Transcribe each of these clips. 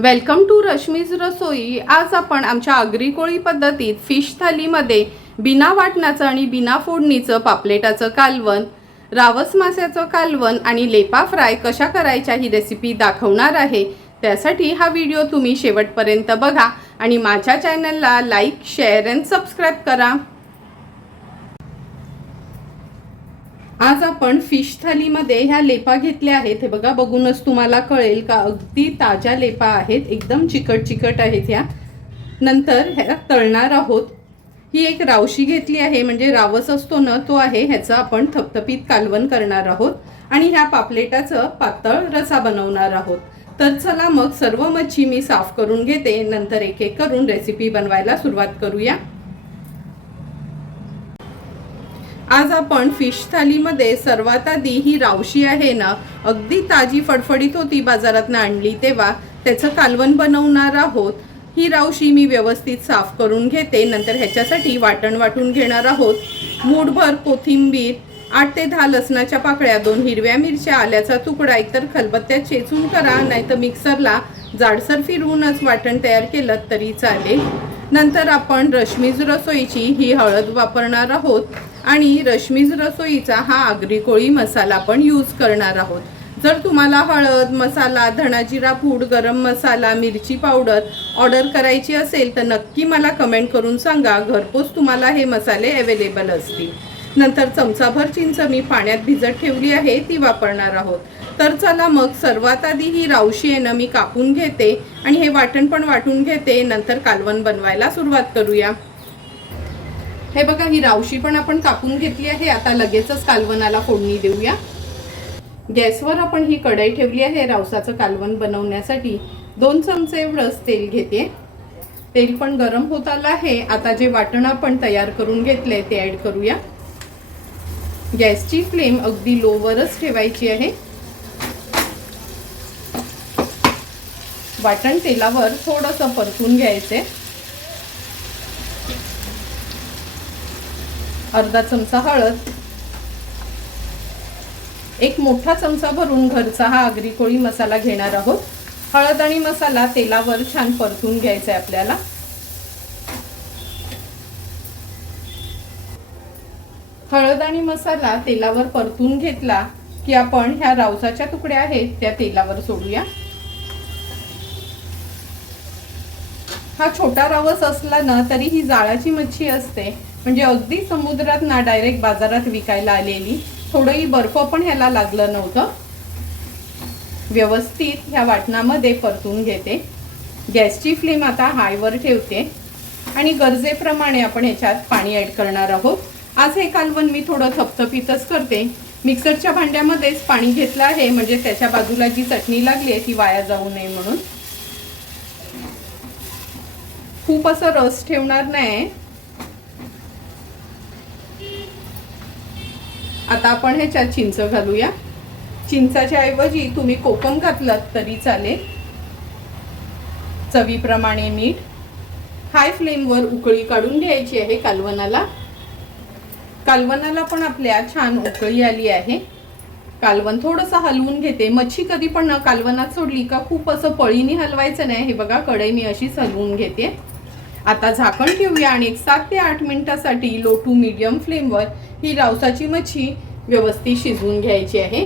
Welcome to Rashmi's रसोई। आज आपण आमच्या आगरी कोळी पद्धतीत फिश थालीमध्ये बिना वाटणाचं आणि बिना फोडणीचं पापलेटाचं कालवण, रावस मास्याचं कालवण आणि लेपा फ्राय कशा करायच्या ही रेसिपी दाखवणार आहे। त्यासाठी हा व्हिडिओ तुम्ही शेवटपर्यंत बघा आणि माझ्या चॅनलला लाईक, शेअर आणि सबस्क्राइब करा। आज आपण फिश थालीमध्ये ह्या लेपा घेतल्या आहेत। हे बघा, बघूनच तुम्हाला कळेल का अगदी ताज्या लेपा आहेत, एकदम चिकट चिकट आहेत ह्या। नंतर ह्या तळणार आहोत। ही एक रावशी घेतली आहे, म्हणजे रावस असतो ना तो आहे, ह्याचं आपण थपथपीत कालवण करणार आहोत आणि ह्या पापलेटाचं पातळ रसा बनवणार आहोत। तर चला मग सर्व मच्छी मी साफ करून घेते, नंतर एक एक करून रेसिपी बनवायला सुरुवात करूया। आज आपण फिश थालीमध्ये सर्वात आधी ही रावशी आहे ना, अगदी ताजी फडफडीत होती, बाजारातून आणली तेव्हा, त्याचं कालवण बनवणार आहोत। ही रावशी मी व्यवस्थित साफ करून घेते। नंतर ह्याच्यासाठी वाटण वाटून घेणार आहोत। मूठभर कोथिंबीर, 8 ते 10 लसणाच्या पाकळ्या, 2 हिरव्या मिरच्या, आल्याचा तुकडा, एकतर खलबत्त्यात चेचून करा नाहीतर मिक्सरला जाडसर फिरवूनच वाटण तयार केलं तरी चालेल। नंतर आपण रश्मीज रसोईची ही हळद वापरणार आहोत आणि रश्मीज रसोईचा हा आगरी कोळी मसाला पण यूज करणार आहोत। जर तुम्हाला हळद, मसाला, धना जिरा पूड, गरम मसाला, मिरची पावडर ऑर्डर करायची असेल तर नक्की मला कमेंट करून सांगा, घरपोच तुम्हाला हे मसाले अवेलेबल असतील। नंतर चमचाभर चिंच मी पाण्यात भिजत ठेवली आहे, ती वापरणार आहोत। तर चला मग सर्वात आधी ही रावशी आहे ना मी कापून घेते आणि हे वाटण पण वाटून घेते, नंतर कालवण बनवायला सुरुवात करूया। हे बघा, ही रावशी पण आपण कापून घेतली आहे। आता लगेचच कालवणाला फोडणी देऊया। गॅसवर आपण ही कढई ठेवली आहे रावसाचं कालवण बनवण्यासाठी। 2 चमचे एवढंच तेल घेते। तेल पण गरम होत आलं आहे। आता जे वाटण आपण तयार करून घेतले ते ऍड करूया। गॅसची फ्लेम अगदी लोवरच ठेवायची आहे। वाटण तेलावर थोडंसं परतून घ्यायचे। अर्धा चमचा हळद, 1 मोठा चमचा भरून घरचा हा आगरी कोळी मसाला घेणार आहोत। हळद आणि मसाला तेलावर छान परतून घ्यायचा आहे आपल्याला। हळद आणि मसाला तेलावर परतून घेतला की आपण ह्या रावसाच्या तुकड्या आहेत त्या तेलावर सोडूया। हा छोटा रावस असला ना तरी ही जाळाची मच्छी असते, म्हणजे अगदी समुद्रात ना डायरेक्ट बाजारात विकायला आलेली। थोडंही बर्फ पण ह्याला लागलं नव्हतं। व्यवस्थित ह्या वाटणामध्ये परतून घेते। गॅसची फ्लेम आता हायवर ठेवते आणि गरजेप्रमाणे आपण ह्याच्यात पाणी ऍड करणार आहोत। आज हे कालवण मी थोडं थपथपीतच करते। मिक्सरच्या भांड्यामध्येच पाणी घेतलं आहे, म्हणजे त्याच्या बाजूला जी चटणी लागली आहे ती वाया जाऊ नये म्हणून। खूप असं रस ठेवणार नाही। आता आपण ह्याच्यात चिंच घालूया। चिंचाच्या ऐवजी तुम्ही कोकम घातलं तरी चालेल। चवीप्रमाणे मीठ। हाय फ्लेमवर उकळी काढून घ्यायची आहे कालवणाला। कालवणाला पण आपल्या छान उकळी आली आहे। कालवण थोडंसं हलवून घेते। मच्छी कधी पण कालवणात सोडली का खूप असं पळीने हलवायचं नाही। हे बघा, कढई मी अशीच हलवून घेते। आता झाकण ठेवूया आणि 7 ते 8 मिनिटांसाठी लो टू मीडियम फ्लेमवर ही रावसाची मच्छी व्यवस्थित शिजवून घ्यायची आहे।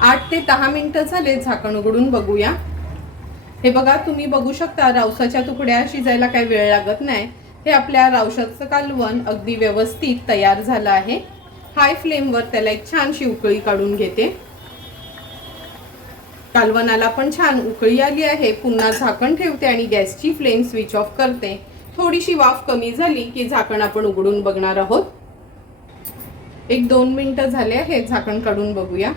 8 ते 10 मिनिटं झाले, झाकण उघडून बघूया। हे बघा, तुम्ही बघू शकता रावसाच्या तुकड्या शिजायला काही वेळ लागत नाही। हे आपल्या रावसाचं कालवण अगदी व्यवस्थित तयार झालं आहे। हाय फ्लेमवर त्याला एक छानशी उकळी काढून घेते। कालवणाला पण छान उकळी आली आहे। पुन्हा झाकण ठेवते आणि गॅसची फ्लेम स्विच ऑफ करते। थोडीशी वाफ कमी झाली की झाकण आपण उघडून बघणार आहोत। 1-2 मिनिटं झाले आहे, झाकण काढून बघूया।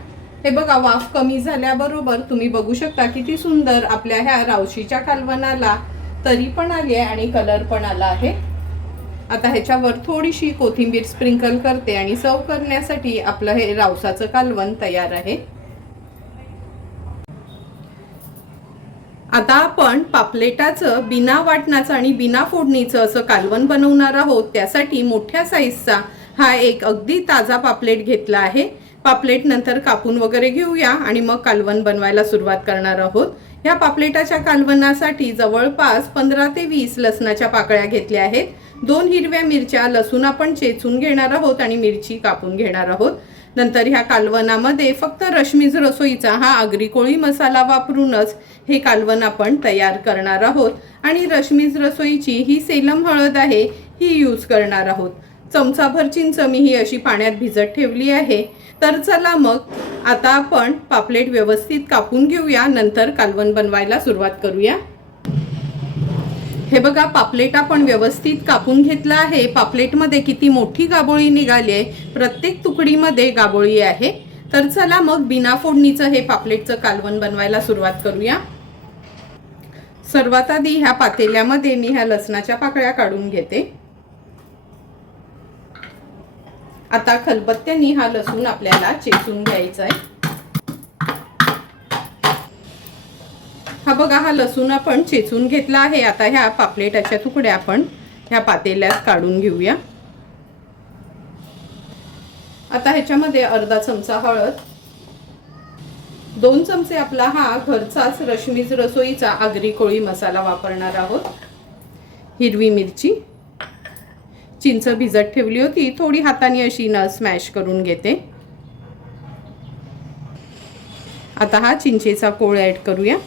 हे बघा, वाफ कमी झाल्याबरोबर तुम्ही बघू शकता किती सुंदर आपल्या ह्या रावशीच्या कालवणाला तरी पण आली आहे आणि कलर पण आला आहे। आता ह्याच्यावर थोडीशी कोथिंबीर स्प्रिंकल करते आणि सर्व करण्यासाठी आपलं हे रावसाचं कालवण तयार आहे। आता आपण पापलेटाचं बिना वाटणाचं आणि बिना फोडणीचं असं कालवण बनवणार आहोत। त्यासाठी मोठ्या साईजचा हा एक अगदी ताजा पापलेट घेतला आहे। पापलेट नंतर कापून वगैरे घेऊया आणि मग कालवण बनवायला सुरुवात करणार आहोत। या पापलेटाच्या कालवणासाठी जवळपास 15 ते 20 लसणाच्या पाकळ्या घेतल्या आहेत। 2 हिरव्या मिरच्या, लसूण आपण चेचून घेणार आहोत आणि मिरची कापून घेणार आहोत। नंतर ह्या कालवणामध्ये फक्त रश्मीज रसोईचा हा आगरी कोळी मसाला वापरूनच हे कालवण आपण तयार करणार आहोत आणि रश्मीज रसोईची ही सेलम हळद आहे ही यूज करणार आहोत। चमचाभर चिंच मी ही अशी पाण्यात भिजत ठेवली आहे। तर चला मग आता आपण पापलेट व्यवस्थित कापून घेऊया, नंतर कालवण बनवायला सुरुवात करूया। हे बघा, पापलेट आपण व्यवस्थित कापून घेतला आहे। पापलेटमध्ये किती मोठी गाबोळी निघाली आहे, प्रत्येक तुकडीमध्ये गाबोळी आहे। तर चला मग बिना फोडणीचं हे पापलेटचं कालवण बनवायला सुरुवात करूया। सर्वात आधी ह्या पातेल्यामध्ये मी ह्या लसणाच्या पाकळ्या काढून घेते। आता खलबत्त्याने हा लसूण आपल्याला चेचून घ्यायचा आहे। हा बघा, हा लसूण आपण चेचून घेतला आहे। आता ह्या पापलेटाच्या तुकड्या आपण ह्या पातेल्यात काढून घेऊया। आता ह्याच्यामध्ये अर्धा चमचा हळद, 2 चमचे आपला हा घरचाच रश्मीज रसोईचा आगरी कोळी मसाला वापरणार आहोत, हिरवी मिरची, चिंच भिजत ठेवली होती, थोडी हाताने अशी न स्मॅश करून घेते। आता हा चिंचेचा कोळ ऍड करूया।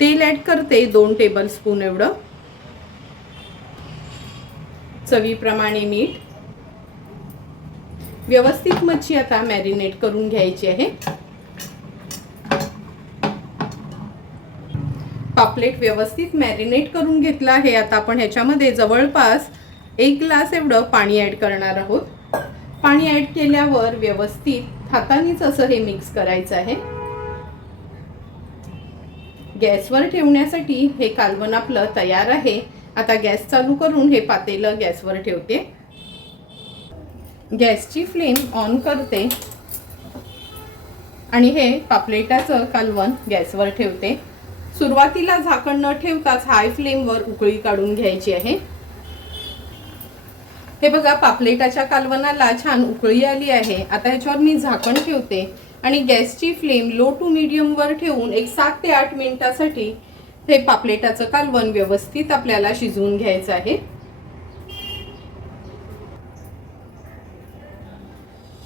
तेल ऍड करते 2 टेबलस्पून एवढं, चवीप्रमाणे मीठ। व्यवस्थित मच्छी आता मॅरिनेट करून घ्यायची आहे। पापलेट व्यवस्थित मॅरिनेट करून घेतला आहे। आता आपण ह्याच्यामध्ये जवळपास 1 ग्लास एवढं पाणी ऍड करणार आहोत। पाणी ऍड केल्यावर व्यवस्थित हातानेच असं हे मिक्स करायचं आहे। गॅसवर ठेवण्यासाठी हे कालवण आपलं तयार आहे। आता गॅस चालू करून हे पातेलं गॅसवर ठेवते। गॅसची फ्लेम ऑन करते आणि हे पापलेटाचं कालवण गॅसवर ठेवते। सुरुवातीला झाकण न ठेवताच हाय फ्लेमवर उकळी काढून घ्यायची आहे। हे बघा, पापलेटाच्या कालवणाला छान उकळी आली आहे। आता ह्याच्यावर मी झाकण ठेवते आणि गॅसची फ्लेम लो टू मीडियम वर ठेवून एक 7 ते 8 मिनिटांसाठी हे पापलेटाचं कालवण व्यवस्थित आपल्याला शिजवून घ्यायचं आहे।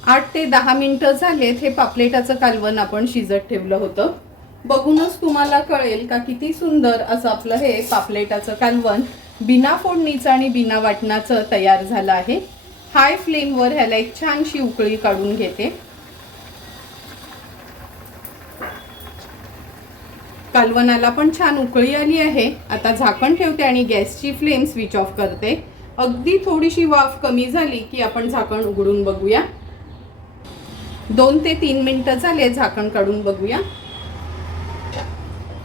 8 ते 10 मिनिटं झालेत। हे पापलेटाचं कालवण आपण शिजत ठेवलं होतं। बघूनच तुम्हाला कळेल का किती सुंदर असं आपलं हे पापलेटाचं कालवण बिना फोडणीचं आणि बिना वाटणाचं तयार झालं आहे। हाय फ्लेमवर ह्याला एक छानशी उकळी काढून घेते। कालवणाला पण छान उकळी आली आहे। आता झाकण ठेवते आणि गॅसची फ्लेम स्विच ऑफ करते। अगदी थोडीशी वाफ कमी झाली की आपण झाकण उघडून बघूया। 2 ते 3 मिनिटं झाले, झाकण काढून बघूया।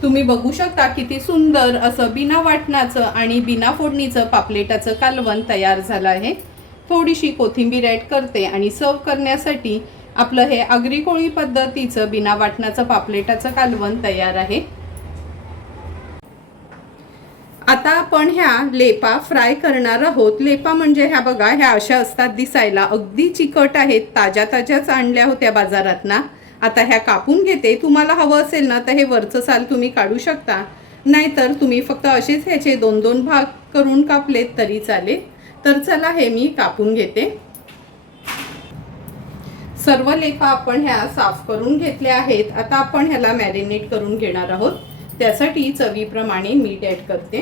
तुम्ही बघू शकता किती सुंदर असं बिना वाटणाचं आणि बिना फोडणीचं पापलेटाचं कालवण तयार झालं आहे। थोडीशी कोथिंबीर ऍड करते आणि सर्व करण्यासाठी आपलं हे आगरी कोळी पद्धतीचं बिना वाटणाचं पापलेटाचं कालवण तयार आहे। आता आपण ह्या लेपा फ्राय करणार आहोत। लेपा म्हणजे ह्या बघा, ह्या अशा असतात दिसायला, अगदी चिकट आहेत, ताज्या ताज्याच आणल्या होत्या बाजारातना। आता ह्या कापून घेते। तुम्हाला हवं असेल ना तर हे वरचं साल तुम्ही काढू शकता, नाहीतर तुम्ही फक्त असेच ह्याचे 2-2 भाग करून कापलेत तरी चालेल। तर चला हे मी कापून घेते। सर्व लेपा आपण ह्या साफ करून घेतल्या आहेत। आता आपण ह्याला मॅरिनेट करून घेणार आहोत। त्यासाठी चवीप्रमाणे मीठ ऍड करते,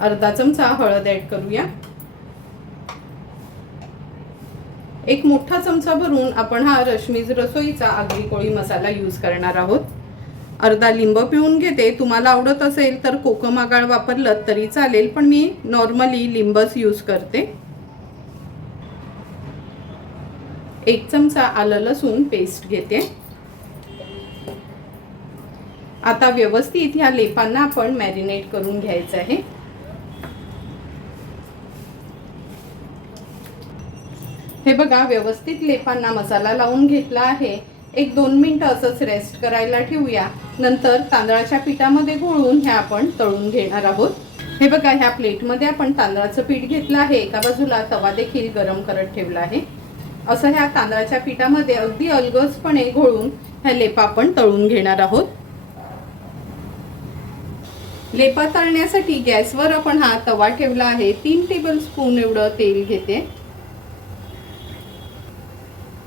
अर्धा चमचा हळद ऍड करूया, 1 मोठा चमचा भरून आपण हा रश्मीज रसोईचा आगरी कोळी मसाला यूज करणार आहोत। अर्धा लिंब पिळून घेते। तुम्हाला आवडत असेल तर कोकम आगळ वापरलं तरी चालेल, पण मी नॉर्मली लिंबच यूज करते। 1 चमचा आलं लसूण पेस्ट घेते। आता व्यवस्थित ह्या लेपांना आपण मॅरिनेट करून घ्यायचं आहे। हे बघा, व्यवस्थित लेपांना मसाला लावून घेतला आहे। 1-2 मिनिटं असंच रेस्ट करायला ठेवूया। नंतर तांदळाच्या पिठामध्ये घोळून ह्या आपण तळून घेणार आहोत। हे बघा, ह्या प्लेटमध्ये आपण तांदळाचं पीठ घेतलं आहे, एका बाजूला तवा देखील गरम करत ठेवला आहे। असं ह्या तांदळाच्या पिठामध्ये अगदी अलगदपणे घोळून ह्या लेपा आपण तळून घेणार आहोत। लेपा तळण्यासाठी गॅसवर आपण हा तवा ठेवला आहे। 3 टेबलस्पून एवढं तेल घेते।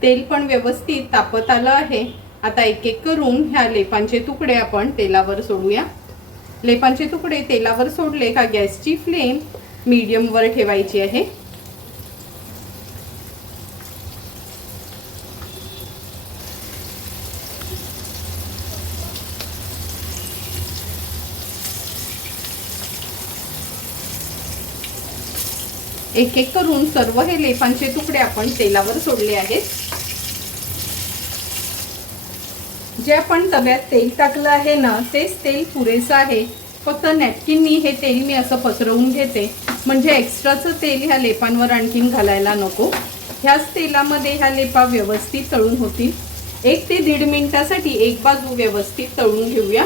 तेल पण व्यवस्थित तापत आलं आहे। आता एक एक करून ह्या लेपांचे तुकडे आपण तेलावर सोडूया। लेपांचे तुकडे तेलावर सोडले का गॅसची फ्लेम मीडियम वर ठेवायची आहे। एक एक करून सर्व हे लेपांचे तुकडे आपण तेलावर सोडले आहेत। जे आपण तव्यात तेल टाकलं आहे ना, तेच तेल पुरेसं आहे। फक्त नॅपकिननी हे तेल मी असं पसरवून घेते, म्हणजे एक्स्ट्राचं तेल ह्या लेपांवर आणखीन घालायला नको। ह्याच तेलामध्ये ह्या लेपा व्यवस्थित तळून होतील। 1 ते 1.5 मिनिटासाठी एक बाजू व्यवस्थित तळून घेऊया।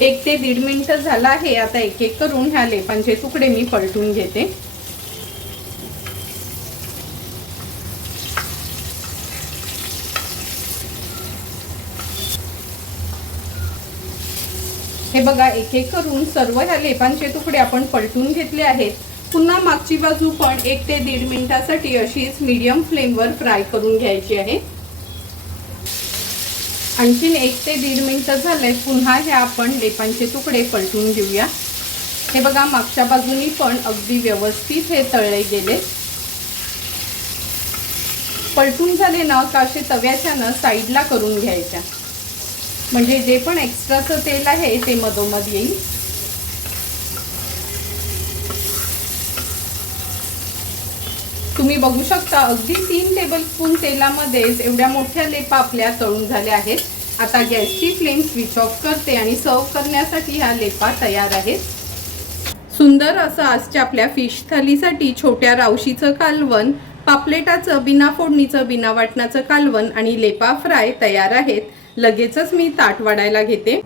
1 ते 1.5 मिनिट झाला आहे। आता एक एक करून ह्या लेपांचे तुकडे मी पलटून घेते। हे बघा, एक एक करून सर्व ह्या लेपांचे तुकडे आपण पलटून घेतले आहेत। पुन्हा मागची बाजू पण 1 ते 1.5 मिनिटासाठी अशीच मीडियम फ्लेमवर फ्राय करून घ्यायची आहे। आणखीन 1 ते 1.5 मिनिट झाले। पुन्हा हे आपण लेपांचे तुकडे पलटून घेऊया। हे बघा, मागच्या बाजूनी पण अगदी व्यवस्थित हे तळले गेले। पलटून झाले ना का असे तव्याच्या ना साईडला करून घ्यायच्या, म्हणजे जे पण एक्स्ट्राचं तेल आहे ते मधोमध येईल। तुम्ही बघू शकता अगदी 3 टेबलस्पून तेलामध्येच एवढ्या मोठ्या लेपा आपल्या तळून झाल्या आहेत। आता गॅसची फ्लेम स्विच ऑफ करते आणि सर्व करण्यासाठी ह्या लेपा तयार आहेत। सुंदर असं आजच्या आपल्या फिश थालीसाठी छोट्या रावशीचं कालवण, पापलेटाचं बिना फोडणीचं बिना वाटणाचं कालवण आणि लेपा फ्राय तयार आहेत। लगेचच मी ताट वाढायला घेते।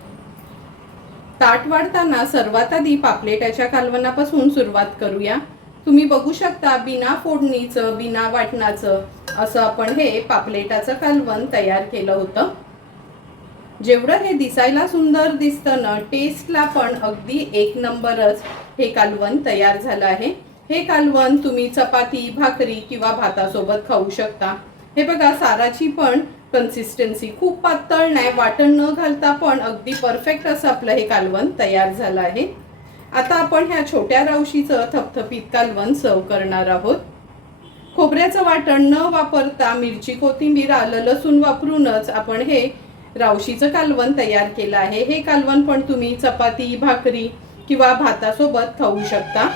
ताट वाढताना सर्वात आधी पापलेटाच्या कालवणापासून सुरुवात करूया। तुम्ही बघू शकता बिना फोडणीचं बिना वाटणाचं असं आपण हे पापलेटाचं कालवण तयार केलं होतं। जेवढं हे दिसायला सुंदर दिसतं ना, टेस्टला पण अगदी 1 नंबरच हे कालवण तयार झालं आहे। हे कालवण तुम्ही चपाती, भाकरी किंवा भातासोबत खाऊ शकता। हे बघा, साराची पण कन्सिस्टन्सी खूप पातळ नाही, वाटण न घालता पण अगदी परफेक्ट असं आपलं हे कालवण तयार झालं आहे। आता आपण ह्या छोट्या रावशीचं थपथपीत कालवण सर्व करणार आहोत। खोबऱ्याचं वाटण न वापरता मिरची, कोथिंबीर, आलं, लसूण वापरूनच आपण हे रावशीचं कालवण तयार केलं आहे। हे कालवण पण तुम्ही चपाती, भाकरी किंवा भातासोबत खाऊ शकता।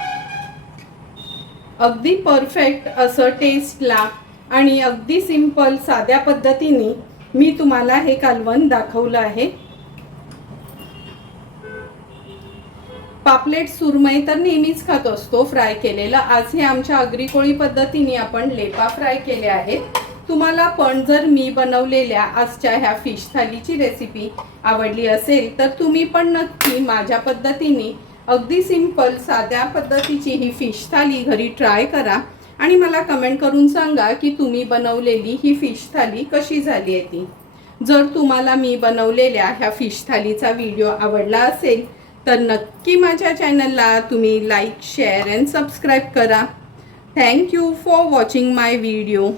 अगदी परफेक्ट असं टेस्टला आणि अगदी सिंपल साध्या पद्धतीने मी तुम्हाला हे कालवण दाखवलं आहे। पापलेट सुरमई तर नेहमीच खात असतो फ्राय केलेलं। आज हे आमच्या आगरी कोळी पद्धतीने आपण लेपा फ्राय केले आहेत। तुम्हाला पण जर मी बनवलेल्या आजच्या ह्या फिश थालीची रेसिपी आवडली असेल तर तुम्ही पण नक्की माझ्या पद्धतीने अगदी सिंपल साध्या पद्धतीची ही फिश थाली घरी ट्राय करा आणि मला कमेंट करून सांगा की तुम्ही बनवलेली ही फिश थाली कशी झाली आहे ती। जर तुम्हाला मी बनवलेल्या ह्या फिश थालीचा व्हिडिओ आवडला असेल तर नक्की माझ्या चॅनलला तुम्ही लाईक, शेअर अँड सबस्क्राईब करा। Thank you for watching my video.